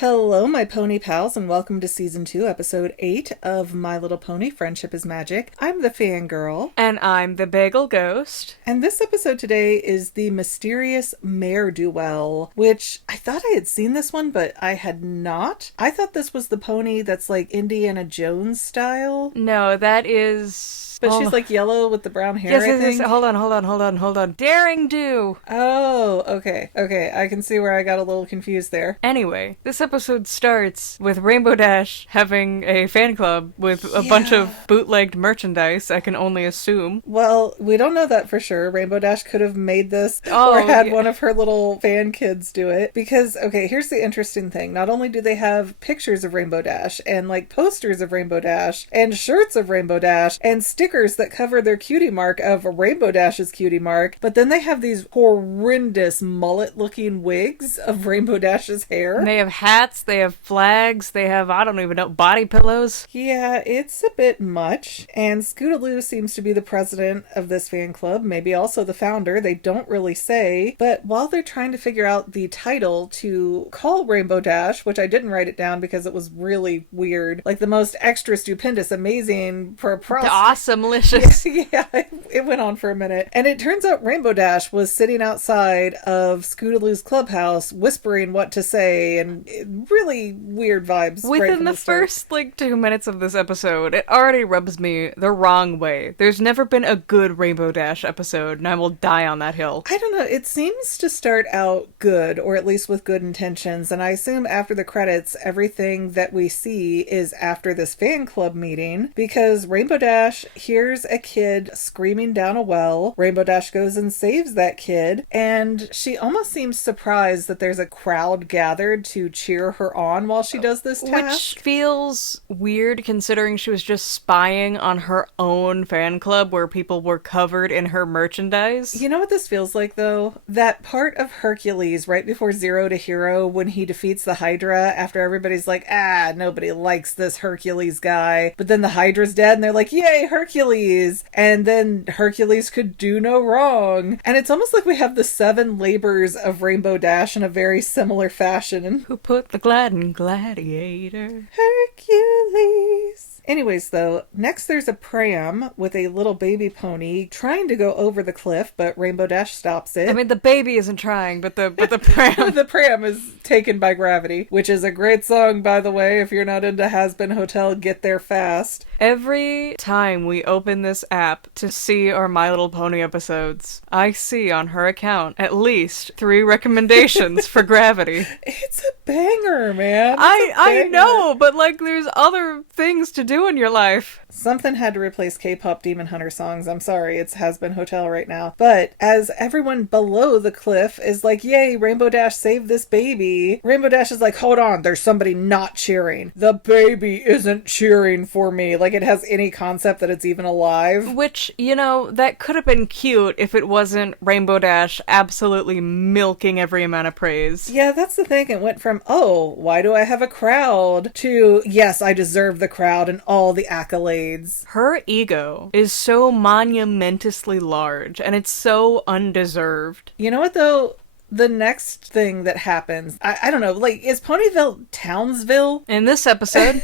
Hello, my pony pals, and welcome to Season 2, Episode 8 of My Little Pony Friendship is Magic. I'm the Fangirl. And I'm the Bagel Ghost. And this episode today is the Mysterious Mare Do Well, which I thought I had seen this one, but I had not. I thought this was the pony that's like Indiana Jones style. No, that is... But she's like yellow with the brown hair, I think. Yes. Hold on. Daring Do! Oh, okay. Okay, I can see where I got a little confused there. Anyway, this episode starts with Rainbow Dash having a fan club with a bunch of bootlegged merchandise, I can only assume. Well, we don't know that for sure. Rainbow Dash could have made this or had one of her little fan kids do it. Because, okay, here's the interesting thing. Not only do they have pictures of Rainbow Dash and like posters of Rainbow Dash and shirts of Rainbow Dash and stickers that cover their cutie mark of Rainbow Dash's cutie mark, but then they have these horrendous mullet-looking wigs of Rainbow Dash's hair. And they have hats, they have flags, they have, I don't even know, body pillows. Yeah, it's a bit much. And Scootaloo seems to be the president of this fan club, maybe also the founder. They don't really say. But while they're trying to figure out the title to call Rainbow Dash, which I didn't write it down because it was really weird, like the most extra stupendous, amazing, Awesomelicious. Yeah, it went on for a minute. And it turns out Rainbow Dash was sitting outside of Scootaloo's clubhouse whispering what to say, and really weird vibes. Within the first 2 minutes of this episode, it already rubs me the wrong way. There's never been a good Rainbow Dash episode, and I will die on that hill. I don't know, it seems to start out good, or at least with good intentions, and I assume after the credits, everything that we see is after this fan club meeting, because Rainbow Dash hears a kid screaming down a well. Rainbow Dash goes and saves that kid, and she almost seems surprised that there's a crowd gathered to cheer her on while she does this task. Which feels weird considering she was just spying on her own fan club where people were covered in her merchandise. You know what this feels like, though? That part of Hercules right before Zero to Hero when he defeats the Hydra after everybody's like, nobody likes this Hercules guy. But then the Hydra's dead and they're like, yay, Hercules! And then Hercules could do no wrong. And it's almost like we have the 7 labors of Rainbow Dash in a very similar fashion. Who put the glad in Gladiator? Hercules! Anyways, though, next there's a pram with a little baby pony trying to go over the cliff, but Rainbow Dash stops it. I mean, the baby isn't trying, but the pram... The pram is taken by gravity, which is a great song, by the way. If you're not into Has-Been Hotel, get there fast. Every time we open this app to see our My Little Pony episodes, I see on her account at least 3 recommendations for Gravity. It's a banger, man. I know, but there's other things to do in your life. Something had to replace K-pop Demon Hunter songs. I'm sorry, it's Has-Been Hotel right now. But as everyone below the cliff is like, yay, Rainbow Dash saved this baby, Rainbow Dash is like, hold on, there's somebody not cheering. The baby isn't cheering for me. Like it has any concept that it's even alive. Which, that could have been cute if it wasn't Rainbow Dash absolutely milking every amount of praise. Yeah, that's the thing. It went from, oh, why do I have a crowd? To, yes, I deserve the crowd and all the accolades. Her ego is so monumentously large, and it's so undeserved. You know what, though? The next thing that happens, I don't know, is Ponyville Townsville? In this episode...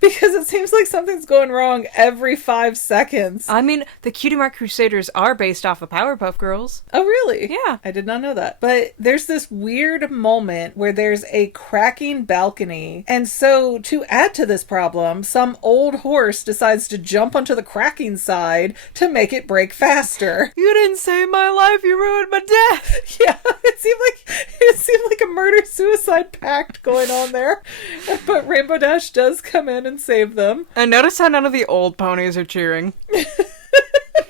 Because it seems like something's going wrong every 5 seconds. I mean, the Cutie Mark Crusaders are based off of Powerpuff Girls. Oh, really? Yeah. I did not know that. But there's this weird moment where there's a cracking balcony. And so, to add to this problem, some old horse decides to jump onto the cracking side to make it break faster. You didn't save my life, you ruined my death! Yeah, it seemed like a murder-suicide pact going on there. But Rainbow Dash does come in and save them. And notice how none of the old ponies are cheering.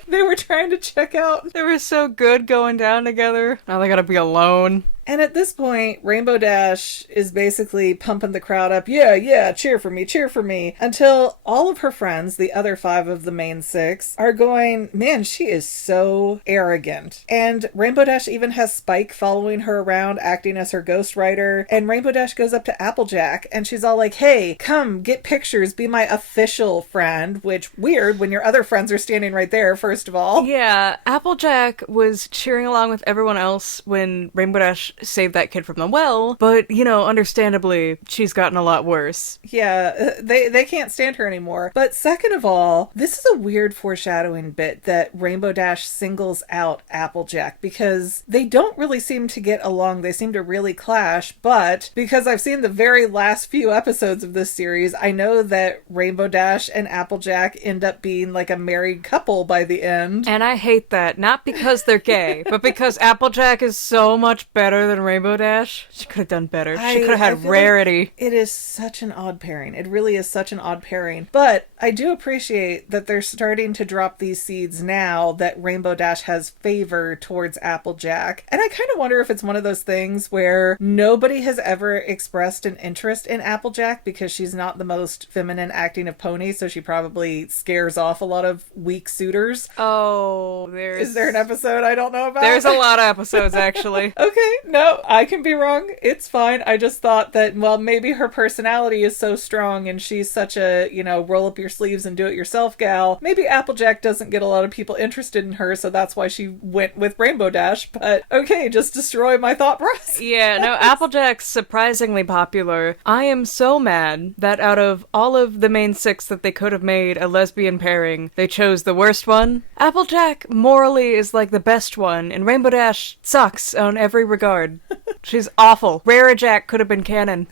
They were trying to check out. They were so good going down together. Now they gotta be alone. And at this point, Rainbow Dash is basically pumping the crowd up. Yeah, cheer for me. Until all of her friends, the other 5 of the main 6, are going, man, she is so arrogant. And Rainbow Dash even has Spike following her around, acting as her ghostwriter. And Rainbow Dash goes up to Applejack, and she's all like, hey, come, get pictures, be my official friend. Which, weird, when your other friends are standing right there, first of all. Yeah, Applejack was cheering along with everyone else when Rainbow Dash saved that kid from the well, but, understandably, she's gotten a lot worse. Yeah, they can't stand her anymore. But second of all, this is a weird foreshadowing bit that Rainbow Dash singles out Applejack, because they don't really seem to get along. They seem to really clash, but because I've seen the very last few episodes of this series, I know that Rainbow Dash and Applejack end up being like a married couple by the end. And I hate that, not because they're gay, but because Applejack is so much better than Rainbow Dash. She could have done better. She could have had Rarity. Like it is such an odd pairing. It really is such an odd pairing. But I do appreciate that they're starting to drop these seeds now that Rainbow Dash has favor towards Applejack. And I kind of wonder if it's one of those things where nobody has ever expressed an interest in Applejack because she's not the most feminine acting of ponies, so she probably scares off a lot of weak suitors. Oh, Is there an episode I don't know about? There's a lot of episodes, actually. Okay, no, I can be wrong. It's fine. I just thought that, well, maybe her personality is so strong and she's such a, roll up your sleeves and do it yourself gal. Maybe Applejack doesn't get a lot of people interested in her, so that's why she went with Rainbow Dash. But okay, just destroy my thought process. Yeah, no, Applejack's surprisingly popular. I am so mad that out of all of the main 6 that they could have made a lesbian pairing, they chose the worst one. Applejack morally is like the best one, and Rainbow Dash sucks on every regard. She's awful. Rarajack could have been canon.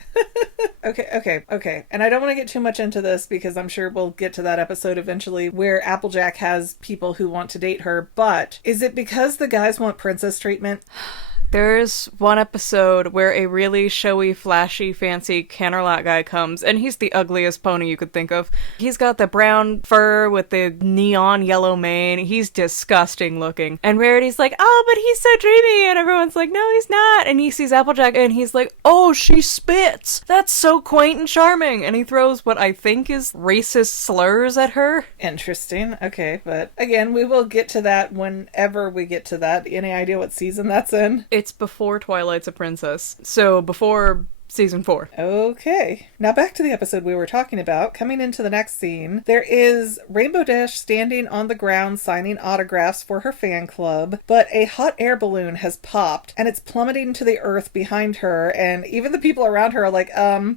Okay. And I don't want to get too much into this because I'm sure we'll get to that episode eventually where Applejack has people who want to date her, but is it because the guys want princess treatment? There's one episode where a really showy, flashy, fancy Canterlot guy comes, and he's the ugliest pony you could think of. He's got the brown fur with the neon yellow mane. He's disgusting looking. And Rarity's like, oh, but he's so dreamy. And everyone's like, no, he's not. And he sees Applejack, and he's like, oh, she spits. That's so quaint and charming. And he throws what I think is racist slurs at her. Interesting. Okay, but again, we will get to that whenever we get to that. Any idea what season that's in? It's before Twilight's a Princess, so before Season 4. Okay. Now back to the episode we were talking about. Coming into the next scene, there is Rainbow Dash standing on the ground signing autographs for her fan club, but a hot air balloon has popped and it's plummeting to the earth behind her, and even the people around her are like,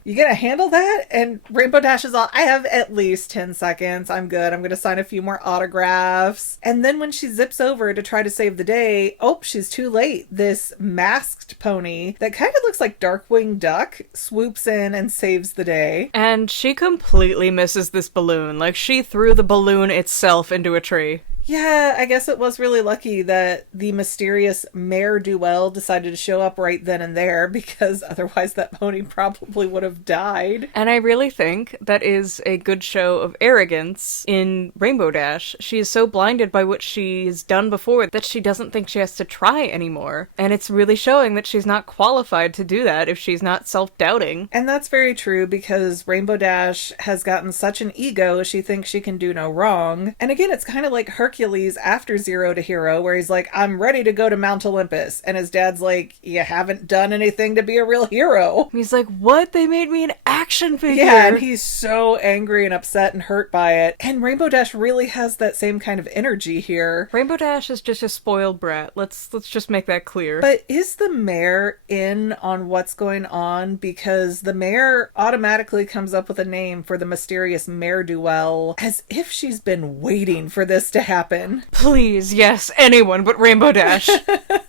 you gonna handle that? And Rainbow Dash is all, I have at least 10 seconds. I'm good. I'm gonna sign a few more autographs. And then when she zips over to try to save the day, she's too late. This masked pony that kind of looks like Darkwing Duck swoops in and saves the day. And she completely misses this balloon. Like, she threw the balloon itself into a tree. Yeah, I guess it was really lucky that the mysterious Mare Do Well decided to show up right then and there, because otherwise that pony probably would have died. And I really think that is a good show of arrogance in Rainbow Dash. She is so blinded by what she's done before that she doesn't think she has to try anymore. And it's really showing that she's not qualified to do that if she's not self-doubting. And that's very true, because Rainbow Dash has gotten such an ego, she thinks she can do no wrong. And again, it's kind of like Hercules after Zero to Hero, where he's like, I'm ready to go to Mount Olympus. And his dad's like, you haven't done anything to be a real hero. He's like, what? They made me an action figure. Yeah, and he's so angry and upset and hurt by it. And Rainbow Dash really has that same kind of energy here. Rainbow Dash is just a spoiled brat. Let's just make that clear. But is the mayor in on what's going on? Because the mayor automatically comes up with a name for the mysterious Mare Do Well, as if she's been waiting for this to happen. Please, yes, anyone but Rainbow Dash.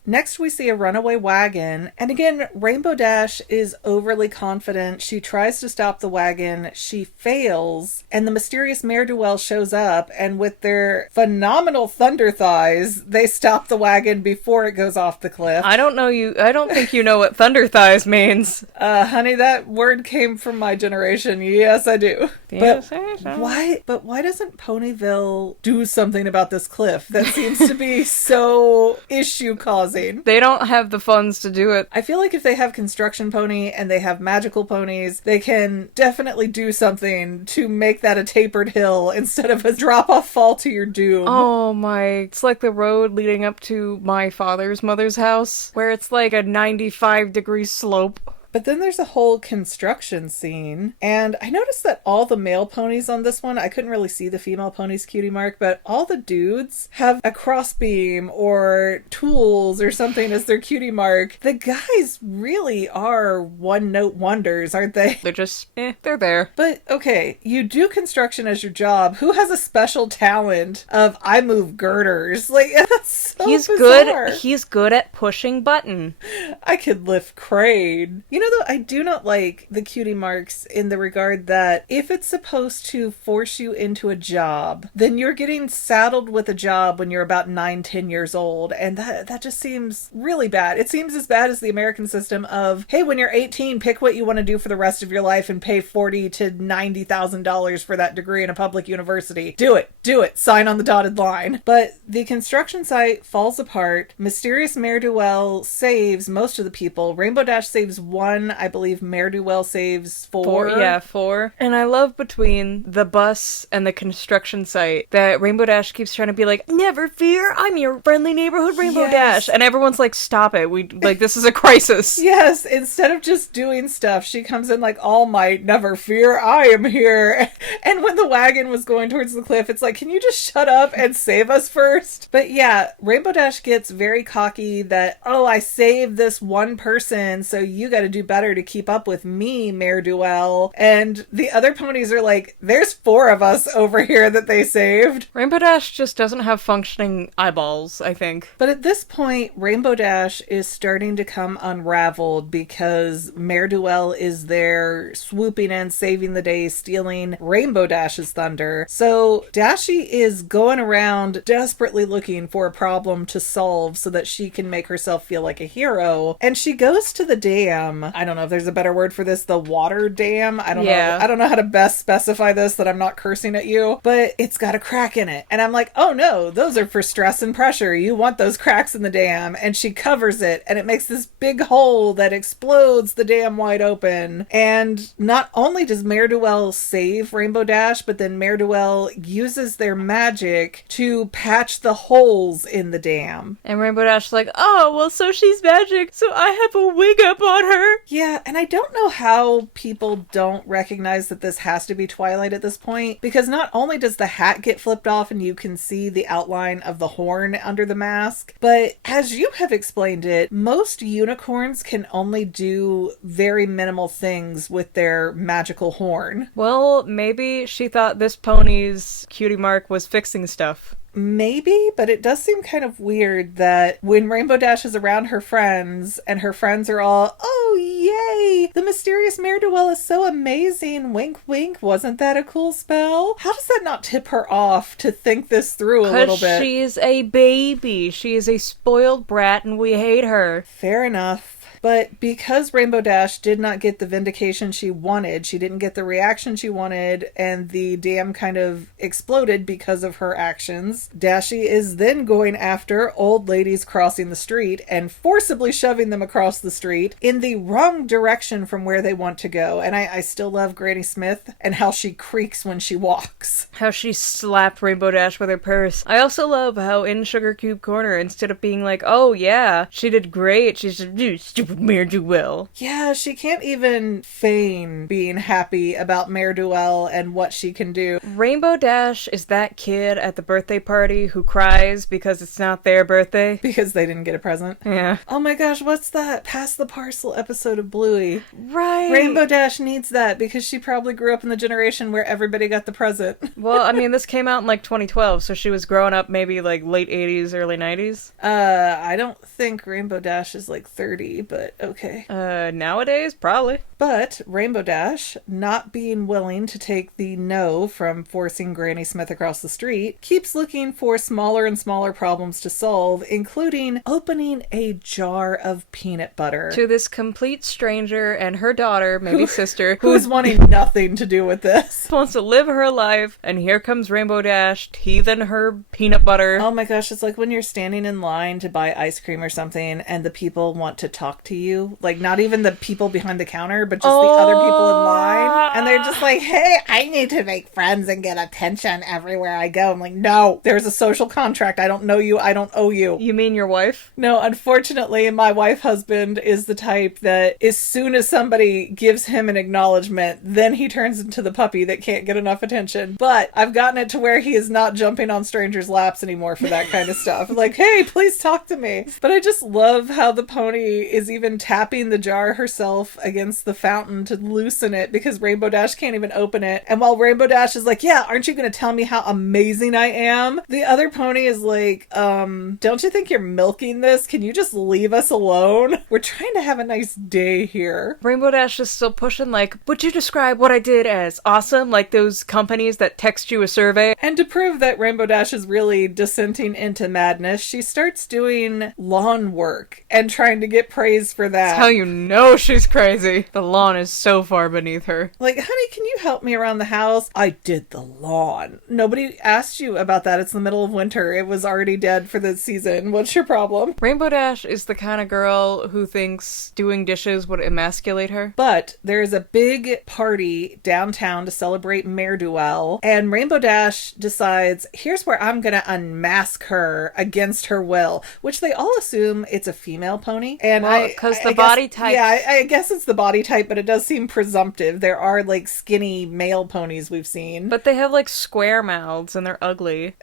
Next, we see a runaway wagon. And again, Rainbow Dash is overly confident. She tries to stop the wagon. She fails. And the mysterious Mare Do Well shows up. And with their phenomenal thunder thighs, they stop the wagon before it goes off the cliff. I don't think you know what thunder thighs means. Honey, that word came from my generation. Yes, I do. But why doesn't Ponyville do something about this cliff that seems to be so issue-causing? They don't have the funds to do it. I feel like if they have Construction Pony and they have magical ponies, they can definitely do something to make that a tapered hill instead of a drop-off fall to your doom. Oh my, it's like the road leading up to my father's mother's house, where it's like a 95-degree slope. But then there's a whole construction scene, and I noticed that all the male ponies on this one, I couldn't really see the female ponies cutie mark, but all the dudes have a crossbeam or tools or something as their cutie mark. The guys really are one-note wonders, aren't they? They're just, they're there. But, okay, you do construction as your job. Who has a special talent of, I move girders? Like, that's so bizarre. He's good at pushing button. I could lift crane. You know, though, I do not like the cutie marks in the regard that if it's supposed to force you into a job, then you're getting saddled with a job when you're about 9-10 years old. And that just seems really bad. It seems as bad as the American system of, hey, when you're 18, pick what you want to do for the rest of your life and pay $40,000 to $90,000 for that degree in a public university. Do it. Sign on the dotted line. But the construction site falls apart. Mysterious Mare Do Well saves most of the people. Rainbow Dash saves one. I believe Mare Do Well saves four. Four. And I love between the bus and the construction site that Rainbow Dash keeps trying to be like, never fear, I'm your friendly neighborhood Rainbow Dash. And everyone's like, stop it. This is a crisis. Yes, instead of just doing stuff, she comes in like, All Might, never fear, I am here. And when the wagon was going towards the cliff, it's like, can you just shut up and save us first? But yeah, Rainbow Dash gets very cocky that, oh, I saved this one person, so you gotta do better to keep up with me, Mare Do Well. And the other ponies are like, there's 4 of us over here that they saved. Rainbow Dash just doesn't have functioning eyeballs, I think. But at this point, Rainbow Dash is starting to come unraveled because Mare Do Well is there swooping in, saving the day, stealing Rainbow Dash's thunder. So Dashie is going around desperately looking for a problem to solve so that she can make herself feel like a hero. And she goes to the dam. I don't know if there's a better word for this, the water dam. I don't know. I don't know how to best specify this that I'm not cursing at you, but it's got a crack in it. And I'm like, oh no, those are for stress and pressure. You want those cracks in the dam. And she covers it and it makes this big hole that explodes the dam wide open. And not only does Mare Do Well save Rainbow Dash, but then Mare Do Well uses their magic to patch the holes in the dam. And Rainbow Dash is like, oh, well, so she's magic, so I have a wig up on her. Yeah, and I don't know how people don't recognize that this has to be Twilight at this point, because not only does the hat get flipped off and you can see the outline of the horn under the mask, but as you have explained it, most unicorns can only do very minimal things with their magical horn. Well, maybe she thought this pony's cutie mark was fixing stuff. Maybe, but it does seem kind of weird that when Rainbow Dash is around her friends and her friends are all, oh yay, the Mysterious Mare Do Well is so amazing, wink wink, wasn't that a cool spell? How does that not tip her off to think this through a little bit? Because she's a baby, she is a spoiled brat and we hate her. Fair enough. But because Rainbow Dash did not get the vindication she wanted, she didn't get the reaction she wanted, and the dam kind of exploded because of her actions, Dashie is then going after old ladies crossing the street and forcibly shoving them across the street in the wrong direction from where they want to go. And I still love Granny Smith and how she creaks when she walks. How she slapped Rainbow Dash with her purse. I also love how in Sugar Cube Corner, instead of being like, oh yeah, she did great, she's just stupid Mare Do Well. Yeah, she can't even feign being happy about Mare Do Well and what she can do. Rainbow Dash is that kid at the birthday party who cries because it's not their birthday. Because they didn't get a present. Yeah. Oh my gosh, what's that Pass the Parcel episode of Bluey? Right. Rainbow Dash needs that because she probably grew up in the generation where everybody got the present. Well, I mean, this came out in like 2012, so she was growing up maybe like late 80s, early 90s. I don't think Rainbow Dash is like 30, but okay. Nowadays, probably. But Rainbow Dash, not being willing to take the no from forcing Granny Smith across the street, keeps looking for smaller and smaller problems to solve, including opening a jar of peanut butter. To this complete stranger and her daughter, maybe sister, who's wanting nothing to do with this. Wants to live her life, and here comes Rainbow Dash, teething her peanut butter. Oh my gosh, it's like when you're standing in line to buy ice cream or something, and the people want to talk to you. Like, not even the people behind the counter, but just the other people in line. And they're just like, hey, I need to make friends and get attention everywhere I go. I'm like, no, there's a social contract. I don't know you. I don't owe you. You mean your wife? No, unfortunately, my wife husband is the type that as soon as somebody gives him an acknowledgement, then he turns into the puppy that can't get enough attention. But I've gotten it to where he is not jumping on strangers' laps anymore for that kind of stuff. Like, hey, please talk to me. But I just love how the pony is even tapping the jar herself against the fountain to loosen it because Rainbow Dash can't even open it. And while Rainbow Dash is like, yeah, aren't you going to tell me how amazing I am? The other pony is like, don't you think you're milking this? Can you just leave us alone? We're trying to have a nice day here. Rainbow Dash is still pushing like, would you describe what I did as awesome? Like those companies that text you a survey. And to prove that Rainbow Dash is really descending into madness, she starts doing lawn work and trying to get praise for that. That's how you know she's crazy. The lawn is so far beneath her. Like, honey, can you help me around the house? I did the lawn. Nobody asked you about that. It's the middle of winter. It was already dead for the season. What's your problem? Rainbow Dash is the kind of girl who thinks doing dishes would emasculate her. But there is a big party downtown to celebrate Mare Do Well, and Rainbow Dash decides, here's where I'm gonna unmask her against her will, which they all assume it's a female pony. And because the body type. Yeah, I guess it's the body type, but it does seem presumptive. There are like skinny male ponies we've seen. But they have like square mouths and they're ugly.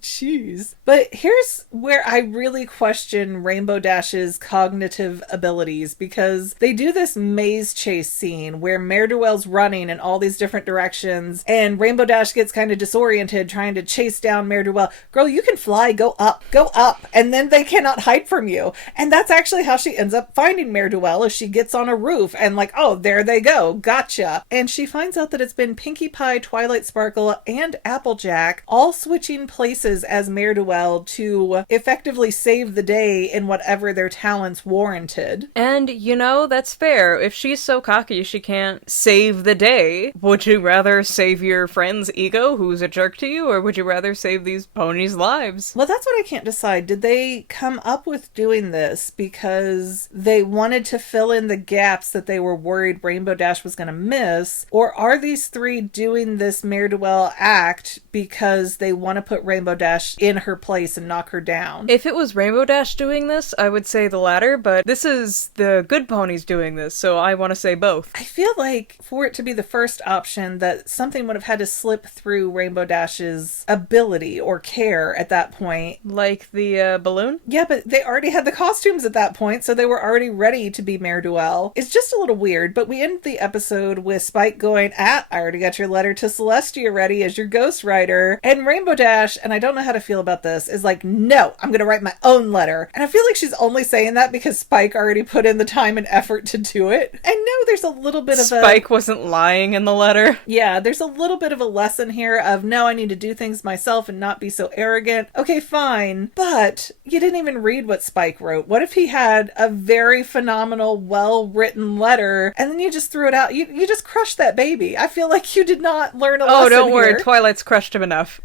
Jeez. But here's where I really question Rainbow Dash's cognitive abilities, because they do this maze chase scene where Mare Do Well's running in all these different directions and Rainbow Dash gets kind of disoriented trying to chase down Mare Do Well. Girl, you can fly, go up, and then they cannot hide from you. And that's actually how she ends up finding Mare Do Well, is she gets on a roof and like, oh, there they go, gotcha. And she finds out that it's been Pinkie Pie, Twilight Sparkle, and Applejack all switching places as Mare Do Well to effectively save the day in whatever their talents warranted. And, you know, that's fair. If she's so cocky she can't save the day, would you rather save your friend's ego, who's a jerk to you, or would you rather save these ponies' lives? Well, that's what I can't decide. Did they come up with doing this because they wanted to fill in the gaps that they were worried Rainbow Dash was going to miss? Or are these three doing this Mare Do Well act because they want to put Rainbow Dash in her place and knock her down? If it was Rainbow Dash doing this, I would say the latter, but this is the good ponies doing this, so I want to say both. I feel like for it to be the first option, that something would have had to slip through Rainbow Dash's ability or care at that point. Like the balloon? Yeah, but they already had the costumes at that point, so they were already ready to be Mare Do Well. It's just a little weird, but we end the episode with Spike going, I already got your letter to Celestia ready as your ghostwriter. And Rainbow Dash, and I don't know how to feel about this, is like, no, I'm gonna write my own letter. And I feel like she's only saying that because Spike already put in the time and effort to do it. I know there's a little bit of Spike wasn't lying in the letter. Yeah, there's a little bit of a lesson here of, no, I need to do things myself and not be so arrogant. Okay, fine. But you didn't even read what Spike wrote. What if he had a very phenomenal, well-written letter and then you just threw it out? You just crushed that baby. I feel like you did not learn a lesson. Oh, don't worry. Here. Twilight's crushed him enough.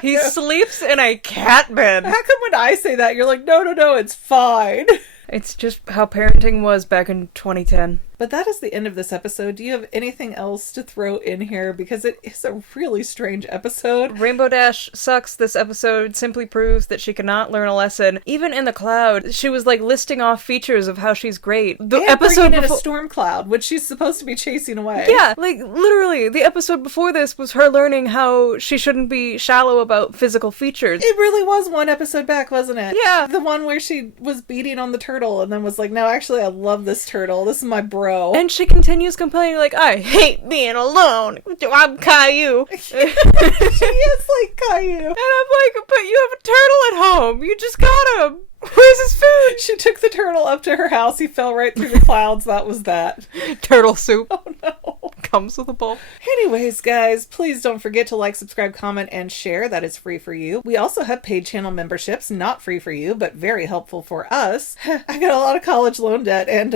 He sleeps in a cat bed. How come when I say that, you're like, no, it's fine. It's just how parenting was back in 2010. But that is the end of this episode. Do you have anything else to throw in here? Because it is a really strange episode. Rainbow Dash sucks. This episode simply proves that she cannot learn a lesson. Even in the cloud, she was like listing off features of how she's great. The episode in a storm cloud, which she's supposed to be chasing away. Yeah, like literally, the episode before this was her learning how she shouldn't be shallow about physical features. It really was one episode back, wasn't it? Yeah. The one where she was beating on the turtle and then was like, no, actually, I love this turtle. This is my bro. And she continues complaining like, I hate being alone. I'm Caillou. She is like Caillou. And I'm like, but you have a turtle at home. You just got him. Where's his food? She took the turtle up to her house. He fell right through the clouds. That was that. Turtle soup. Oh no. comes with a bowl. Anyways, guys, please don't forget to like, subscribe, comment, and share. That is free for you. We also have paid channel memberships, not free for you, but very helpful for us. I got a lot of college loan debt, and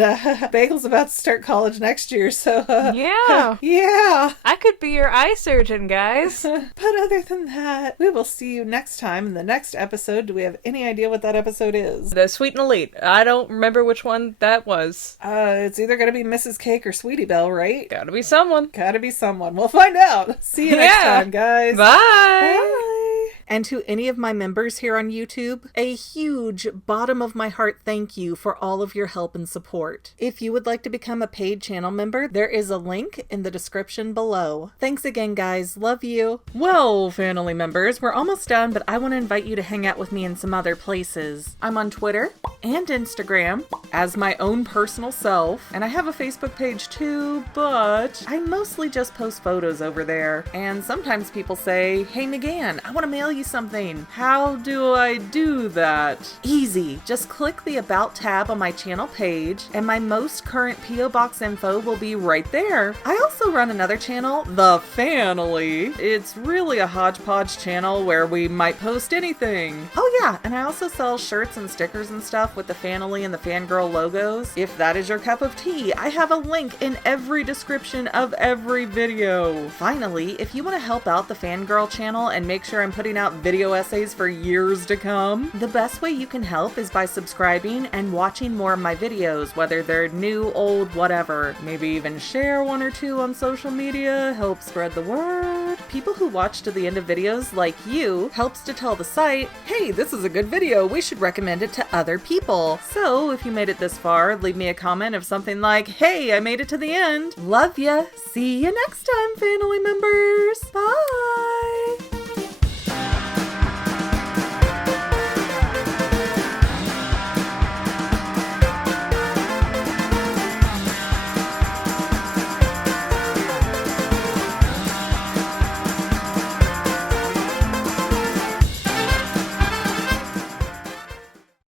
Bagel's about to start college next year, so Yeah. yeah. I could be your eye surgeon, guys. But other than that, we will see you next time in the next episode. Do we have any idea what that episode is? The Sweet and Elite. I don't remember which one that was. It's either gonna be Mrs. Cake or Sweetie Belle, right? Gotta be someone. Gotta be someone. We'll find out. See you next time, guys. Bye. Bye. And to any of my members here on YouTube, a huge bottom of my heart thank you for all of your help and support. If you would like to become a paid channel member, there is a link in the description below. Thanks again, guys. Love you. Well, family members, we're almost done, but I want to invite you to hang out with me in some other places. I'm on Twitter and Instagram as my own personal self, and I have a Facebook page too, but I mostly just post photos over there. And sometimes people say, "Hey McGann, I want to mail you something." How do I do that? Easy. Just click the About tab on my channel page, and my most current P.O. Box info will be right there. I also run another channel, The Family. It's really a hodgepodge channel where we might post anything. Oh yeah, and I also sell shirts and stickers and stuff with the Family and the Fangirl logos. If that is your cup of tea, I have a link in every description of every video. Finally, if you want to help out the Fangirl channel and make sure I'm putting out video essays for years to come, the best way you can help is by subscribing and watching more of my videos, whether they're new, old, whatever. Maybe even share one or two on social media, help spread the word. People who watch to the end of videos, like you, helps to tell the site, hey, this is a good video, we should recommend it to other people. So if you made it this far, leave me a comment of something like, hey, I made it to the end. Love ya. See you next time, family members.